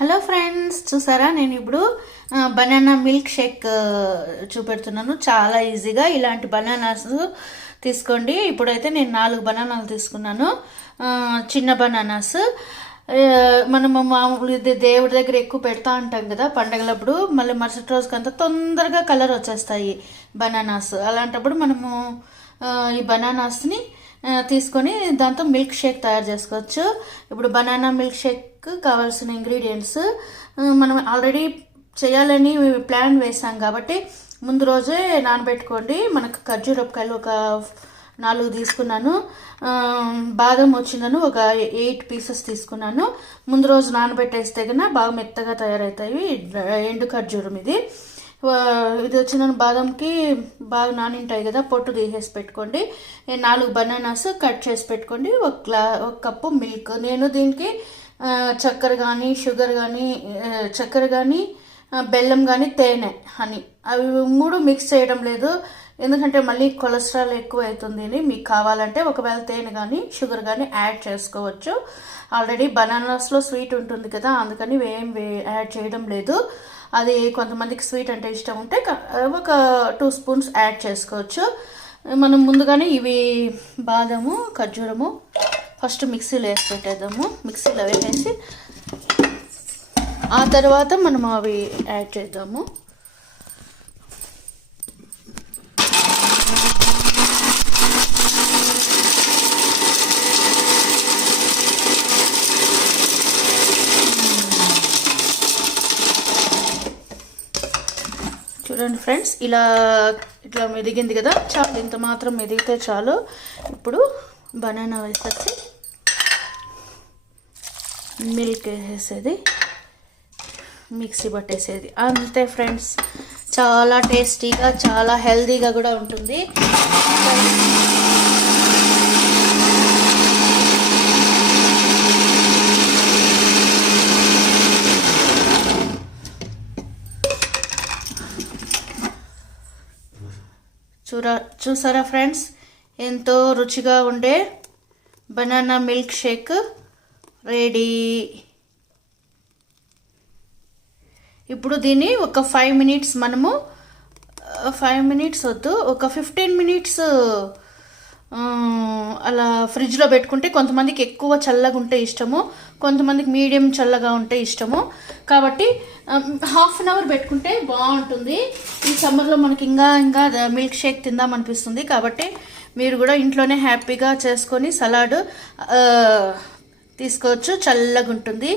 Hello friends, చూసారా నేను ఇప్పుడు బనానా మిల్క్ షేక్ చూపెడుతున్నాను. చాలా ఈజీగా ఇలాంటి బనానాస్ తీసుకోండి. ఇప్పుడైతే నేను 4 బనానాలు తీసుకున్నాను, చిన్న బనానాస్. మనము మామూలు దేవుడి దగ్గర ఎక్కువ పెడతా ఉంటాం కదా పండగలప్పుడు, మళ్ళీ మరుసటి రోజుకంతా తొందరగా కలర్ వచ్చేస్తాయి బనానాస్. అలాంటప్పుడు మనము ఈ బనానాస్ని తీసుకొని దాంతో మిల్క్ షేక్ తయారు చేసుకోవచ్చు. ఇప్పుడు బనానా మిల్క్ షేక్ కావాల్సిన ఇంగ్రీడియంట్స్ మనం ఆల్రెడీ చేయాలని ప్లాన్ వేసాం కాబట్టి ముందు రోజే నానబెట్టుకోండి. మనకు ఖర్జూరకాయలు ఒక 4 తీసుకున్నాను, బాదం వచ్చిందను ఒక 8 పీసెస్ తీసుకున్నాను. ముందు రోజు నానబెట్టేస్తే కన్నా బాగా మెత్తగా తయారవుతాయి. ఎండు ఖర్జూరం ఇది వచ్చిందని బాదంకి బాగా నానింటాయి కదా, పొట్టు తీసేసి పెట్టుకోండి. 4 బనానాస్ కట్ చేసి పెట్టుకోండి. ఒక కప్పు మిల్క్. నేను దీనికి చక్కెర కానీ షుగర్ కానీ చక్కెర కానీ బెల్లం కానీ తేనె హనీ అవి 3 మిక్స్ చేయడం లేదు, ఎందుకంటే మళ్ళీ కొలెస్ట్రాల్ ఎక్కువ అవుతుంది అని. మీకు కావాలంటే ఒకవేళ తేనె కానీ షుగర్ కానీ యాడ్ చేసుకోవచ్చు. ఆల్రెడీ బనానాస్లో స్వీట్ ఉంటుంది కదా, అందుకని ఏం యాడ్ చేయడం లేదు. అది కొంతమందికి స్వీట్ అంటే ఇష్టం ఉంటే ఒక 2 స్పూన్స్ యాడ్ చేసుకోవచ్చు. మనం ముందుగానే ఇవి బాదము ఖర్జూరము ఫస్ట్ మిక్సీలో వేసి పెట్టేద్దాము. మిక్సీలో వేసేసి ఆ తర్వాత మనం అవి యాడ్ చేద్దాము. చూడండి ఫ్రెండ్స్, ఇట్లా మెదిగింది కదా, చాలు. ఇంత మాత్రం మెదిగితే చాలు. ఇప్పుడు బనానా వేసేసి మిల్క్ వేసేసేది, మిక్సీ పట్టేసేది, అంతే ఫ్రెండ్స్. చాలా టేస్టీగా చాలా హెల్తీగా కూడా ఉంటుంది. చూసారా ఫ్రెండ్స్, ఎంతో రుచిగా ఉండే బనానా మిల్క్ షేక్ రెడీ. ఇప్పుడు దీన్ని ఒక 5 మినిట్స్ మనము 5 మినిట్స్ వద్దు, ఒక 15 మినిట్స్ అలా ఫ్రిడ్జ్లో పెట్టుకుంటే, కొంతమందికి ఎక్కువ చల్లగా ఉంటే ఇష్టము, కొంతమందికి మీడియం చల్లగా ఉంటే ఇష్టము. కాబట్టి ½ అన్ అవర్ పెట్టుకుంటే బాగుంటుంది. ఈ సమ్మర్లో మనకి ఇంకా మిల్క్ షేక్ తిందాం అనిపిస్తుంది. కాబట్టి మీరు కూడా ఇంట్లోనే హ్యాపీగా చేసుకొని సలాడ్ తీసుకోవచ్చు, చల్లగా ఉంటుంది.